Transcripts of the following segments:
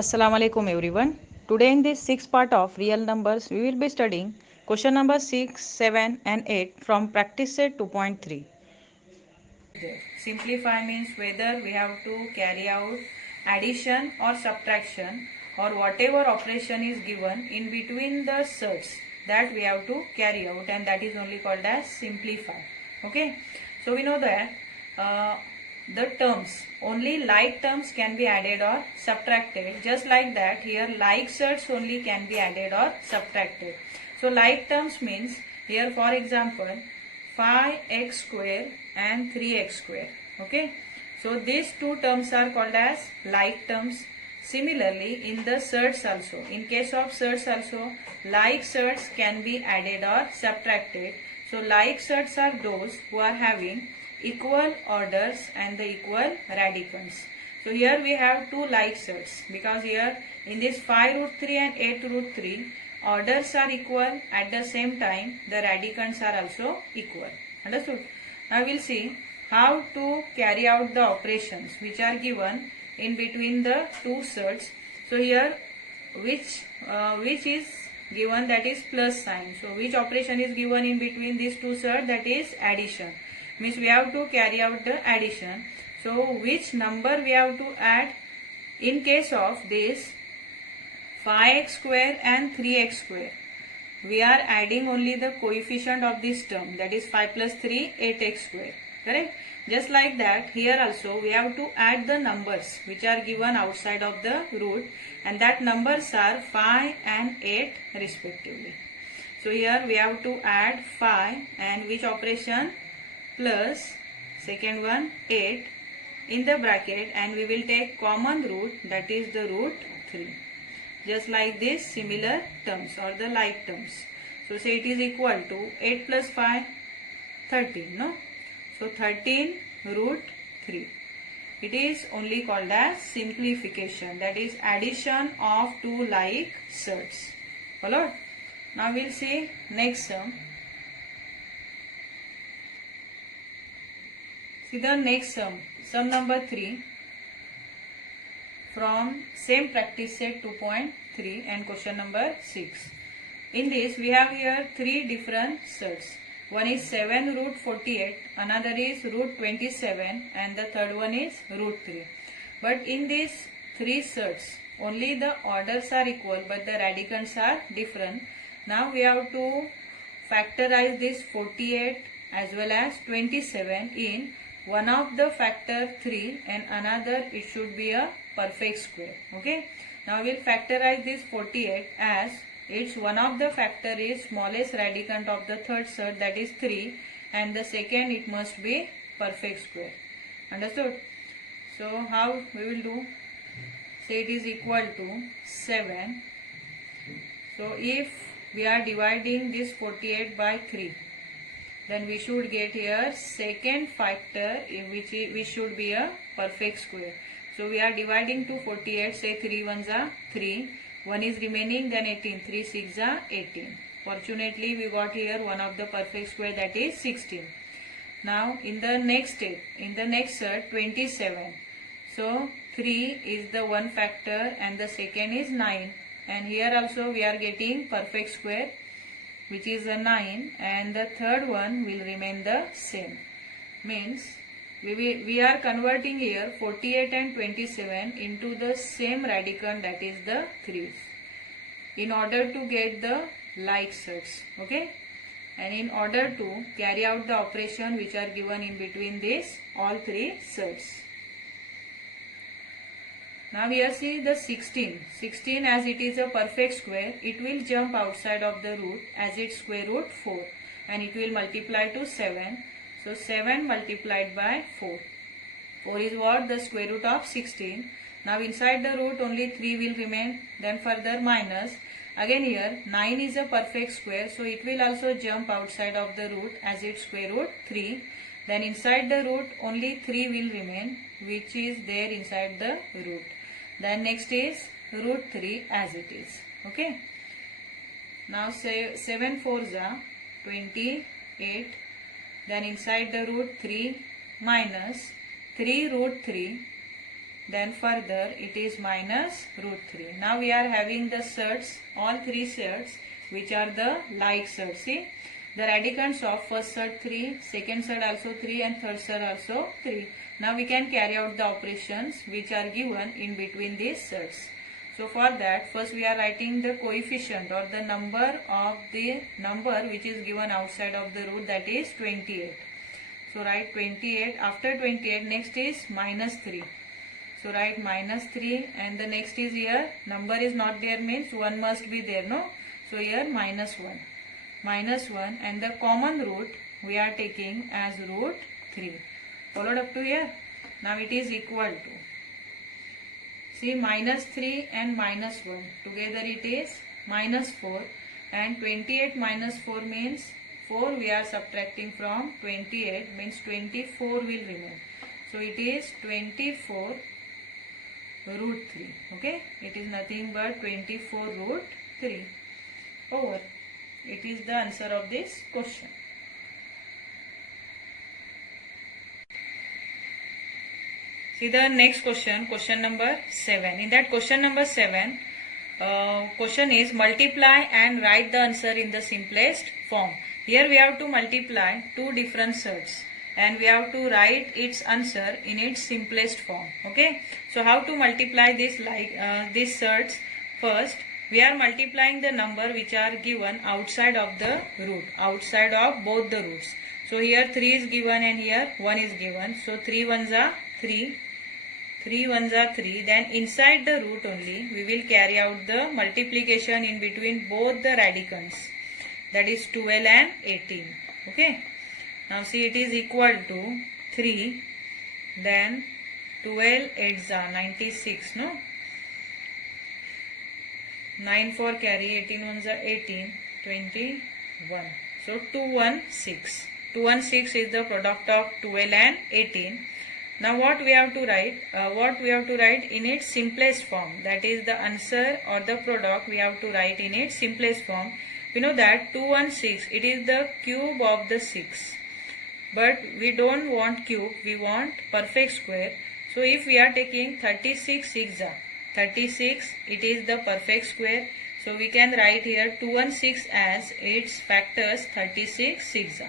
Assalamu alaikum everyone. Today in this sixth part of real numbers, we will be studying question number 6, 7 and 8 from practice set 2.3. Simplify means whether we have to carry out addition or subtraction or whatever operation is given in between the surds that we have to carry out, and that is only called as simplify. Okay. So we know that the terms, only like terms can be added or subtracted. Just like that, here like surds only can be added or subtracted. So like terms means here, for example, 5x square and 3x square. Okay. So these two terms are called as like terms. Similarly, in the surds also, in case of surds also, like surds can be added or subtracted. So like surds are those who are having equal orders and the equal radicands. So here we have two like surds, because here in this 5 root 3 and 8 root 3, orders are equal, at the same time the radicands are also equal. Understood? Now we will see how to carry out the operations which are given in between the two surds. So here which is given, that is plus sign. So which operation is given in between these two surds, that is addition. Means we have to carry out the addition. So which number we have to add? In case of this 5x square and 3x square, we are adding only the coefficient of this term, that is 5 plus 3, 8x square. Correct? Just like that, here also we have to add the numbers which are given outside of the root, and that numbers are 5 and 8 respectively. So here we have to add 5 and which operation? Plus second one 8 in the bracket, and we will take common root, that is the root 3. Just like this, similar terms or the like terms. So say it is equal to 8 plus 5, 13, no? So 13 root 3. It is only called as simplification, that is addition of two like surds. Followed? Now we will see next sum. See the next sum number 3 from same practice set 2.3 and question number 6. In this we have here three different surds. One is 7 root 48, another is root 27, and the third one is root 3. But in these three surds, only the orders are equal but the radicands are different. Now we have to factorize this 48 as well as 27 in one of the factor 3 and another it should be a perfect square. Okay. Now we will factorize this 48 as its one of the factor is smallest radicand of the third surd, that is 3, and the second it must be perfect square. Understood? So how we will do? Say it is equal to 7. So if we are dividing this 48 by 3, then we should get here second factor which should be a perfect square. So we are dividing to 48, say 3 ones are 3, 1 is remaining, then 18, 3 6 are 18. Fortunately we got here one of the perfect square, that is 16. Now in the next step, in the next surd 27. So 3 is the one factor and the second is 9, and here also we are getting perfect square which is a 9, and the third one will remain the same. Means we are converting here 48 and 27 into the same radicand, that is the 3, in order to get the like surds. Okay. And in order to carry out the operation which are given in between these all three surds. Now here see the 16. 16, as it is a perfect square, it will jump outside of the root as its square root 4, and it will multiply to 7. So 7 multiplied by 4. 4 is what? The square root of 16. Now inside the root only 3 will remain, then further minus. Again here 9 is a perfect square, so it will also jump outside of the root as its square root 3. Then inside the root only 3 will remain, which is there inside the root. Then next is root 3 as it is. Okay. Now say 7 4s are 28. Then inside the root 3 minus 3 root 3 then further it is minus root 3. Now we are having the surds, all three surds which are the like surds. See, the radicands of first surd 3, second surd also 3 and third surd also 3. Now we can carry out the operations which are given in between these surds. So for that, first we are writing the coefficient or the number of the number which is given outside of the root, that is 28. So write 28. After 28, next is minus 3. So write minus 3 and the next is here, number is not there means 1 must be there, no? So here minus 1. Minus 1 and the common root we are taking as root 3. Followed up to here? Now it is equal to, see, minus 3 and minus 1. Together it is minus 4 and 28 minus 4 means 4 we are subtracting from 28 means 24 will remain. So it is 24 root 3. Okay. It is nothing but 24 root 3 over. It is the answer of this question. See the next question, question number 7. In that question number 7, question is multiply and write the answer in the simplest form. Here we have to multiply two different surds and we have to write its answer in its simplest form. Okay. So how to multiply this these surds? First, we are multiplying the number which are given outside of the root, outside of both the roots. So here 3 is given and here 1 is given. So 3 ones are 3. 3 ones are 3. Then inside the root only we will carry out the multiplication in between both the radicands. That is 12 and 18. Okay. Now see, it is equal to 3. Then 12 8s are 96. No. 9 4 carry, 18 ones are 18, 21. So 216. 216 is the product of 12 and 18. Now what we have to write? In its simplest form. That is the answer or the product we have to write in its simplest form. We know that 216, it is the cube of the 6. But we don't want cube, we want perfect square. So if we are taking 36 6 36, it is the perfect square. So we can write here 216 as its factors 36 6.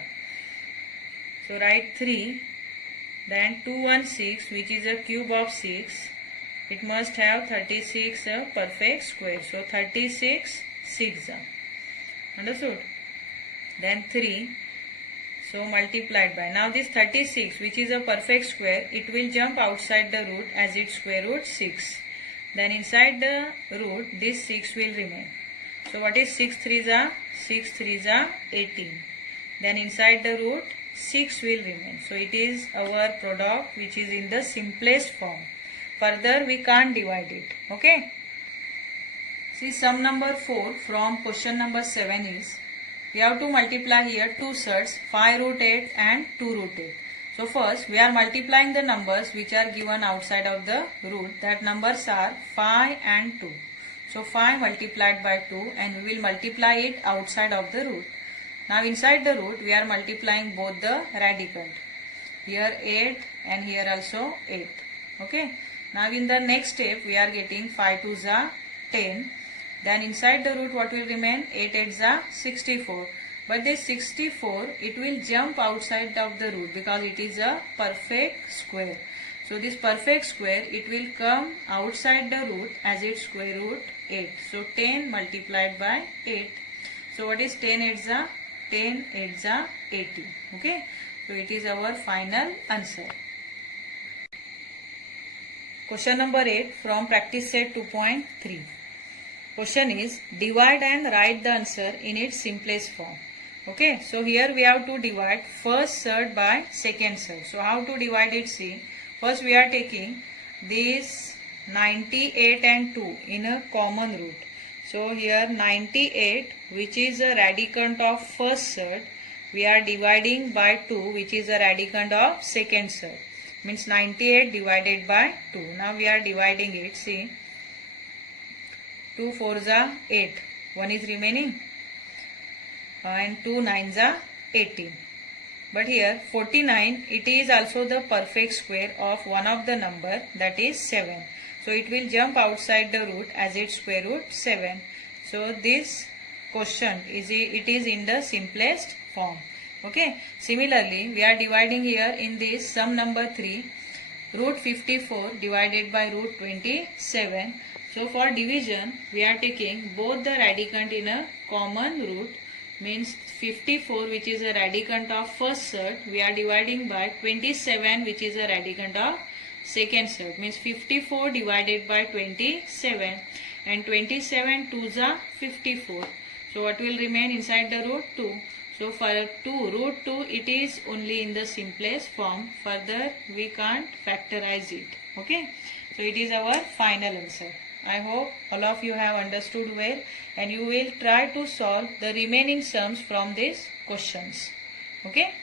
So write 3. Then 216, which is a cube of 6, it must have 36 a perfect square. So 36 6. Understood? Then 3. So multiplied by. Now this 36, which is a perfect square, it will jump outside the root as its square root 6. Then inside the root, this 6 will remain. So what is 6 3s are? 6 3s are 18. Then inside the root, 6 will remain. So it is our product which is in the simplest form. Further we can't divide it. Okay. See, sum number 4 from question number 7 is, we have to multiply here two surds, 5 root 8 and 2 root 8. So first we are multiplying the numbers which are given outside of the root. That numbers are 5 and 2. So 5 multiplied by 2 and we will multiply it outside of the root. Now inside the root we are multiplying both the radicand. Here 8 and here also 8. Okay. Now in the next step we are getting 5 2s are 10. Then inside the root what will remain? 8 8s are 64. But this 64, it will jump outside of the root because it is a perfect square. So this perfect square, it will come outside the root as its square root 8. So 10 multiplied by 8. So what is 10 8s are? 10 8s are 80. Okay. So it is our final answer. Question number 8 from practice set 2.3. Question is, divide and write the answer in its simplest form. Okay, so here we have to divide first surd by second surd. So how to divide it? See, first we are taking this 98 and 2 in a common root. So here 98, which is a radicand of first surd, we are dividing by 2, which is a radicand of second surd. Means 98 divided by 2. Now we are dividing it. See, 2 4s are 8. 1 is remaining. And 2 9s are 18. But here 49, it is also the perfect square of one of the number, that is 7. So it will jump outside the root as its square root 7. So this question is in the simplest form. Okay. Similarly, we are dividing here in this sum number 3, root 54 divided by root 27. So for division, we are taking both the radicand in a common root, means 54, which is a radicand of first cert, we are dividing by 27, which is a radicand of second cert, means 54 divided by 27, and 27 2s are 54. So what will remain inside the root? 2. So for root 2, it is only in the simplest form. Further, we can't factorize it. Okay. So it is our final answer. I hope all of you have understood well, and you will try to solve the remaining sums from these questions. Okay.